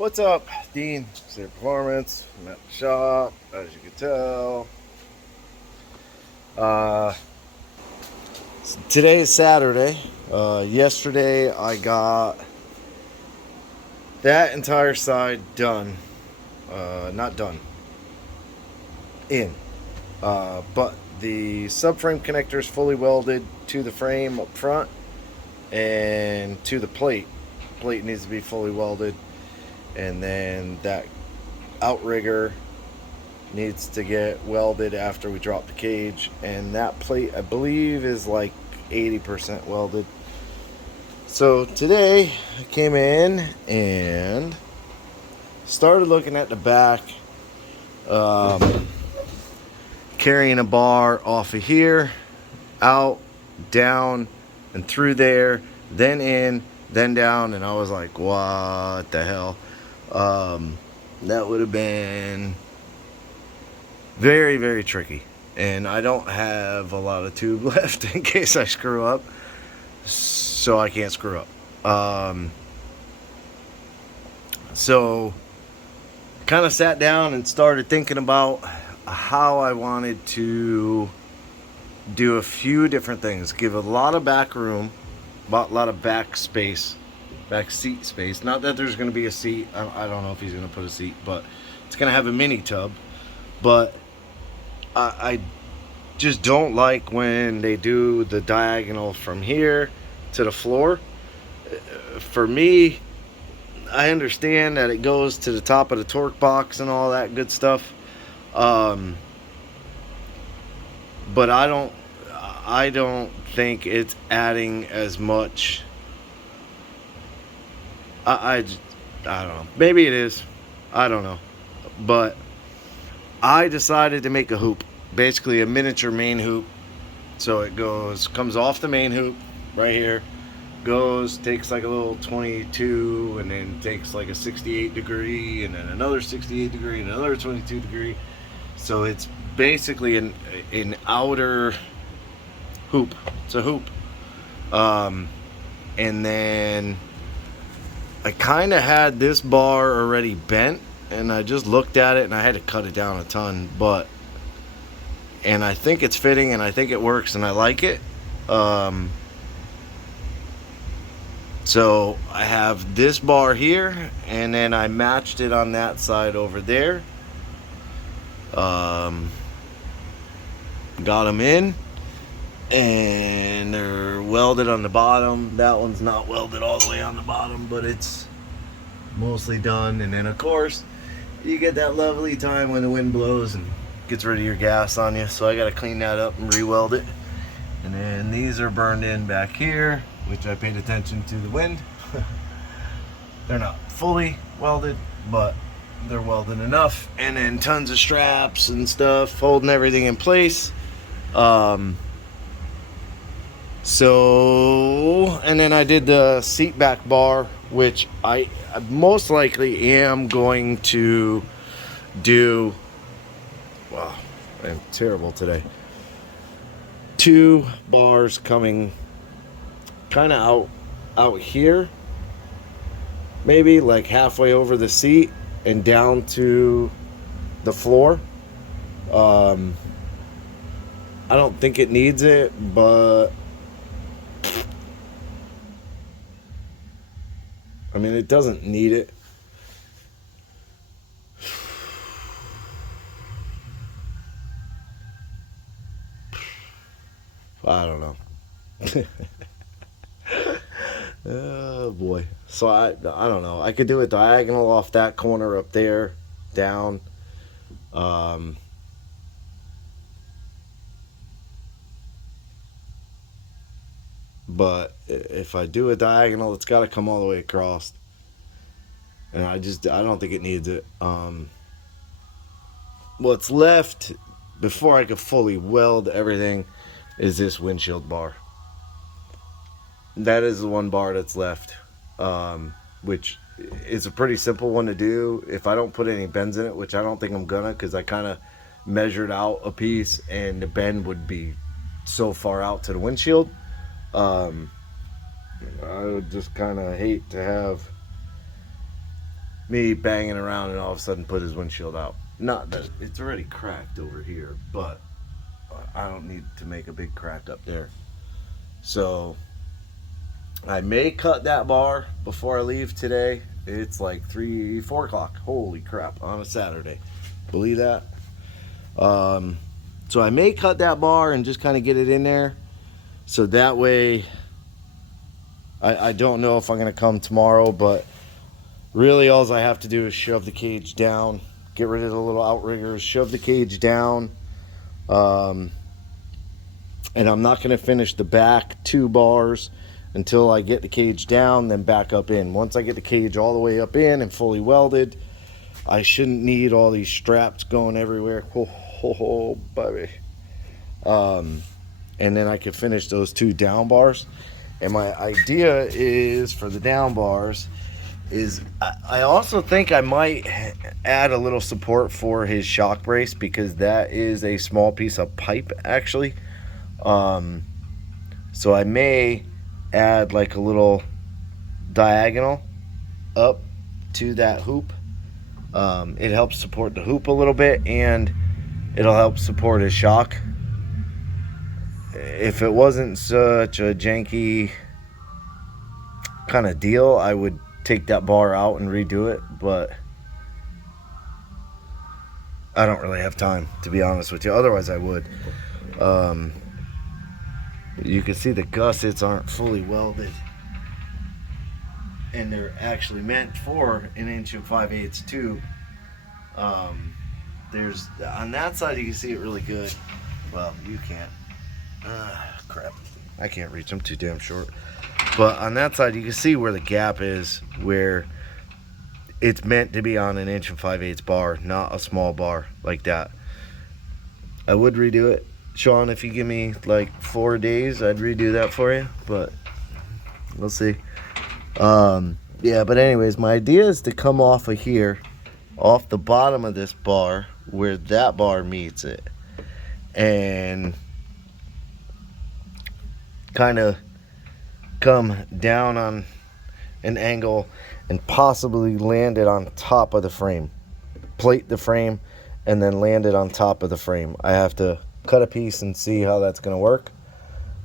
What's up, Dean? Zero Performance. I'm at the shop, as you can tell. Uh, Today is Saturday. Yesterday I got that entire side done. Not done. In. But the subframe connector is fully welded to the frame up front and to the plate. Plate needs to be fully welded. And then that outrigger needs to get welded after we drop the cage, and that plate I believe is like 80% welded. So today I came in and started looking at the back, carrying a bar off of here, out, down, and through there, then in, then down, and I was like, what the hell? That would have been very, very tricky. And I don't have a lot of tube left in case I screw up. So I can't screw up. So kind of sat down and started thinking about how I wanted to do a few different things. Give a lot of back room, a lot of back space, back seat space. Not that there's going to be a seat. I don't know if he's going to put a seat, but it's going to have a mini tub. But I just don't like when they do the diagonal from here to the floor. For me, I understand that it goes to the top of the torque box and all that good stuff. But I don't think it's adding as much. I don't know. Maybe it is. I don't know. But I decided to make a hoop, basically a miniature main hoop. So it comes off the main hoop right here, takes like a little 22, and then takes like a 68 degree, and then another 68 degree, and another 22 degree. So it's basically an outer hoop. It's a hoop. And then I kind of had this bar already bent, and I just looked at it and I had to cut it down a ton, and I think it's fitting and I think it works and I like it. So I have this bar here, and then I matched it on that side over there. Got them in, and they're welded on the bottom. That one's not welded all the way on the bottom, but it's mostly done. And then of course you get that lovely time when the wind blows and gets rid of your gas on you, so I got to clean that up and re-weld it. And then these are burned in back here, which I paid attention to the wind. They're not fully welded, but they're welded enough. And then tons of straps and stuff holding everything in place. So, and then I did the seat back bar, which I most likely am going to do. Wow, I'm terrible today. 2 bars coming kind of out here, maybe like halfway over the seat and down to the floor. I don't think it needs it, but I mean, it doesn't need it. I don't know. Oh boy. So I don't know. I could do a diagonal off that corner up there, down. But if I do a diagonal, it's got to come all the way across. And I don't think it needs it. What's left before I could fully weld everything is this windshield bar. That is the one bar that's left, which is a pretty simple one to do if I don't put any bends in it, which I don't think I'm gonna, because I kind of measured out a piece and the bend would be so far out to the windshield. I would just kind of hate to have me banging around and all of a sudden put his windshield out. Not that it's already cracked over here, but I don't need to make a big crack up there. So I may cut that bar before I leave today. It's like 4 o'clock. Holy crap, on a Saturday. Believe that? So I may cut that bar and just kind of get it in there. So that way, I don't know if I'm going to come tomorrow, but really all I have to do is shove the cage down, get rid of the little outriggers, shove the cage down. And I'm not going to finish the back 2 bars until I get the cage down, then back up in. Once I get the cage all the way up in and fully welded, I shouldn't need all these straps going everywhere. Oh, baby. And then I can finish those 2 down bars. And my idea is for the down bars is I also think I might add a little support for his shock brace, because that is a small piece of pipe actually. So I may add like a little diagonal up to that hoop. It helps support the hoop a little bit, and it'll help support his shock. If it wasn't such a janky kind of deal, I would take that bar out and redo it, but I don't really have time, to be honest with you. Otherwise I would. You can see the gussets aren't fully welded, and they're actually meant for an 1 5/8 tube. There's on that side you can see it really good. Well, you can't. Crap, I can't reach them, too damn short. But on that side you can see where the gap is, where it's meant to be on an 1 5/8 bar, not a small bar like that. I would redo it, Sean. If you give me like 4 days, I'd redo that for you, but we'll see. Yeah, but anyways, my idea is to come off of here, off the bottom of this bar where that bar meets it, and kind of come down on an angle and possibly land it on top of the frame, plate the frame, and then land it on top of the frame. I have to cut a piece and see how that's going to work,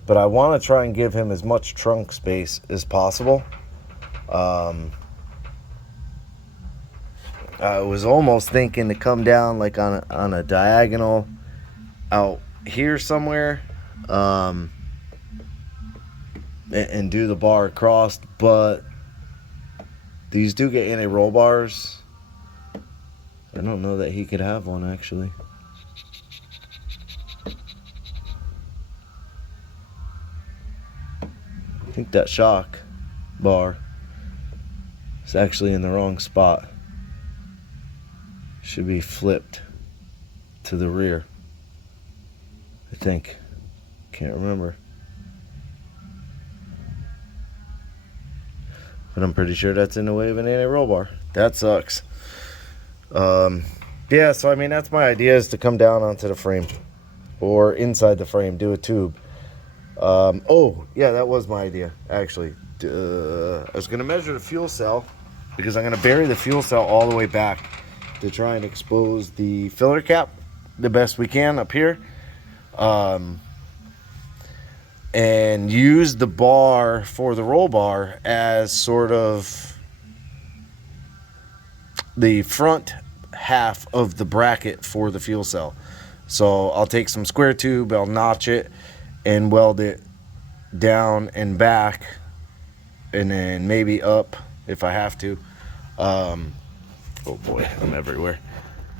but I want to try and give him as much trunk space as possible. I was almost thinking to come down like on a diagonal out here somewhere, and do the bar across, but these do get anti-roll bars. I don't know that he could have one actually. I think that shock bar is actually in the wrong spot. Should be flipped to the rear, I think. Can't remember. But I'm pretty sure that's in the way of an anti-roll bar. That sucks. Yeah, so I mean, that's my idea, is to come down onto the frame or inside the frame, do a tube. Oh, yeah, that was my idea, actually. I was going to measure the fuel cell, because I'm going to bury the fuel cell all the way back to try and expose the filler cap the best we can up here. And use the bar for the roll bar as sort of the front half of the bracket for the fuel cell. So I'll take some square tube, I'll notch it and weld it down and back, and then maybe up if I have to. Oh boy, I'm everywhere.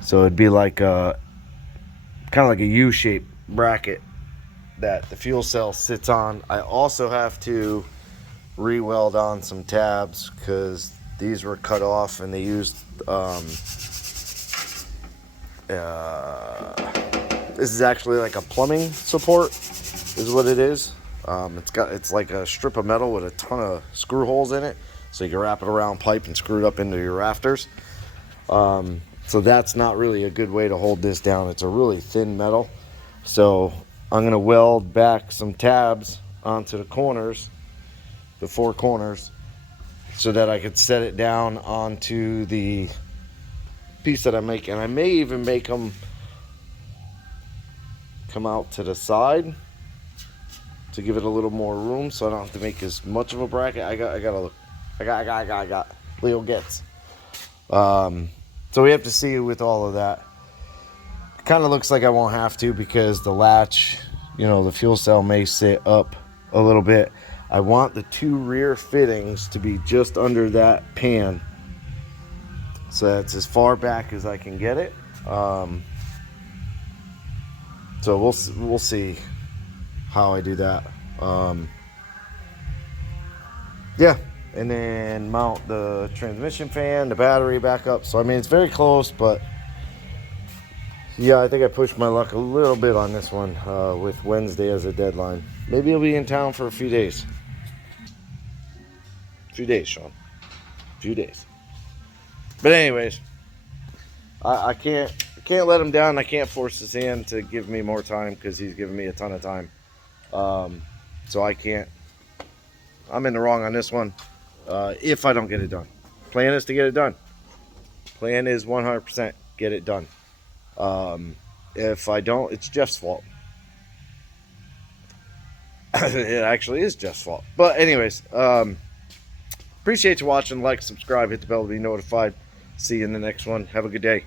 So it'd be like a kind of like a U-shaped bracket that the fuel cell sits on. I also have to re-weld on some tabs because these were cut off, and they used this is actually like a plumbing support is what it is. It's like a strip of metal with a ton of screw holes in it, so you can wrap it around pipe and screw it up into your rafters. So that's not really a good way to hold this down. It's a really thin metal. So I'm going to weld back some tabs onto the corners, the 4 corners, so that I could set it down onto the piece that I'm making. I may even make them come out to the side to give it a little more room, so I don't have to make as much of a bracket. I got Leo gets. So we have to see with all of that. Kind of looks like I won't have to because the latch, the fuel cell may sit up a little bit. I want the two rear fittings to be just under that pan, so that's as far back as I can get it. So we'll see how I do that. Yeah, and then mount the transmission fan, the battery back up. So I mean, it's very close, but yeah, I think I pushed my luck a little bit on this one with Wednesday as a deadline. Maybe I'll be in town for a few days. Few days, Sean. Few days. But anyways, I can't let him down. I can't force his hand to give me more time because he's giving me a ton of time. So I can't. I'm in the wrong on this one if I don't get it done. Plan is to get it done. Plan is 100% get it done. If I don't, it's Jeff's fault. It actually is Jeff's fault. But anyways, appreciate you watching. Like, subscribe, hit the bell to be notified. See you in the next one. Have a good day.